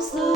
So.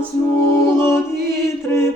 заснуло вітри.